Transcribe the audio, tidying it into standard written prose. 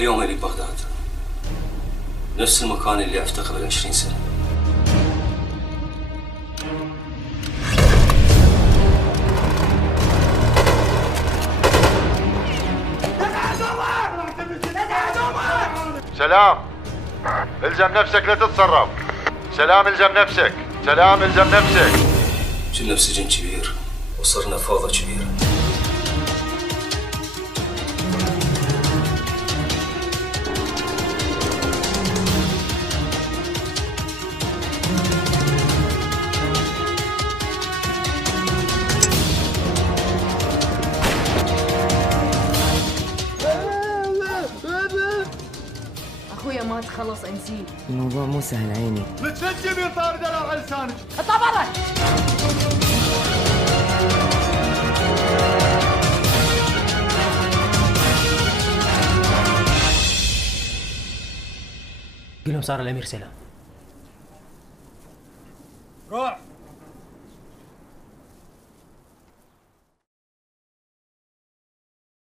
أول يوم إلي ببغداد، نفس المكان اللي عفته قبل 20 سنة. سلام، الزم نفسك لا تتصرف. سلام، الزم نفسك. سلام، الزم نفسك. كنا بسجن كبير وصرنا فوضى كبيرة. اخويا ما تخلص انسين. الموضوع مو سهل عيني. متسجل من طار دلال على لسانك. اطلع برا. قل لهم صار الامير سلام. روح.